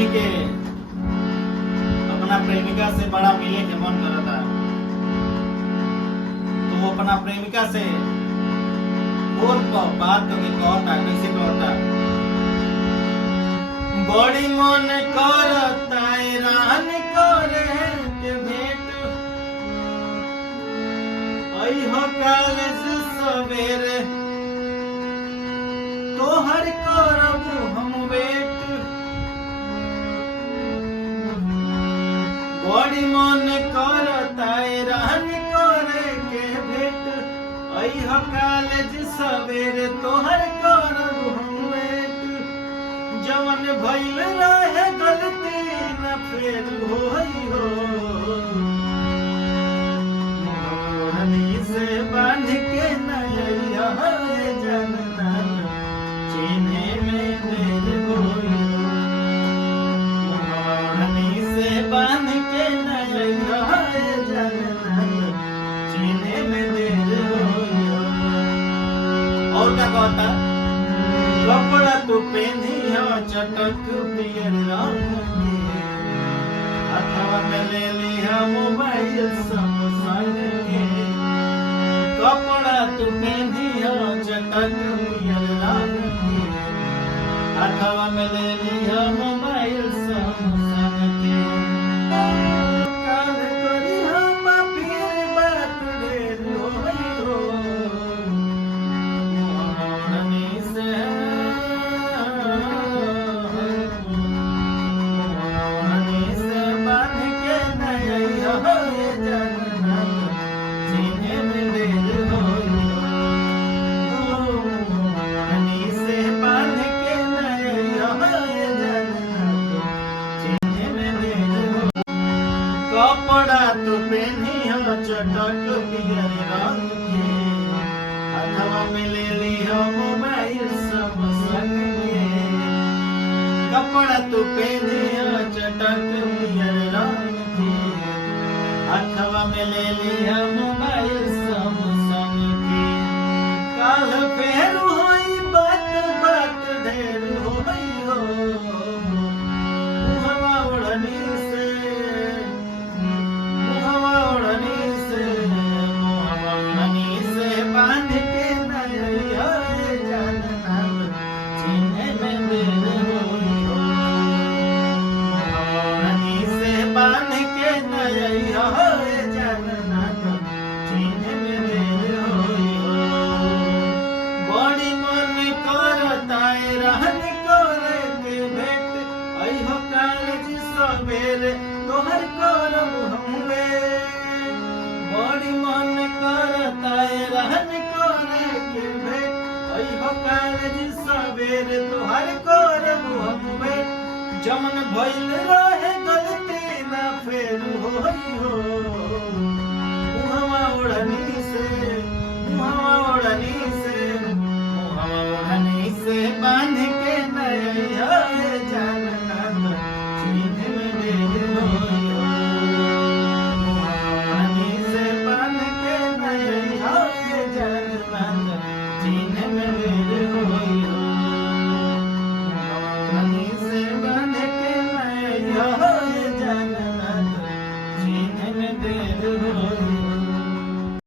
प्रेमी के अपना प्रेमिका से बड़ा मिले के मन करता, तो वो अपना प्रेमिका से फोन पर बात करके कहता, कैसे कहता, बड़ी मन करता रान करे के भेंट, आई हो कॉलेज सवेरे तोहर करब हम वेट, बड़ी मन करता रान करे के भेंट, आई हो कॉलेज सवेरे तोहर करब हम वेट, जवन भइल रहे गलती न फेर होई हो, मोहनी से बांध के नैया जनना चीने में देर होई हो, मोहनी से बांध के नैया जनना चीने में देर होई हो। और क्या कहता, कपड़ा तो पहनी हो चटक पियर रंग के, अथवा में ले लिया मोबाइल सैमसंग के, कपड़ा तो पहनी हो चटक पियर रंग के, अथवा में ले लिया मोबाइल सैमसंग के, काल करी हम फिर बात ढेर होई हो, मोहनी से कपड़ा तो पहनी हो चटक पियर रंग के, अथवा में ले लिया मोबाइल सैमसंग के, कपड़ा तो पहनी हो चटक पियर रंग के, अथवा में ले लिया मोबाइल सैमसंग के, काल फेर होई बात बात ढेर होई हो, मुहवा ओढ़नी से बांध के नैया जनना चीने में देर होई हो, मोहनी से बांध के नैया जनना चीने में देर होई हो, बड़ी मन करता रहन करे के भेंट, आई हो कॉलेज सवेरे तोहर करब हम वेट, बड़ी मन करता रहन करे के भेंट, आई हो कॉलेज सवेरे तोहर करब हम वेट, जमन भइल रहे गलती न फेर होई हो, मुहवा ओढ़नी से मुहवा ओढ़नी से मुहवा ओढ़नी से बांध के नैया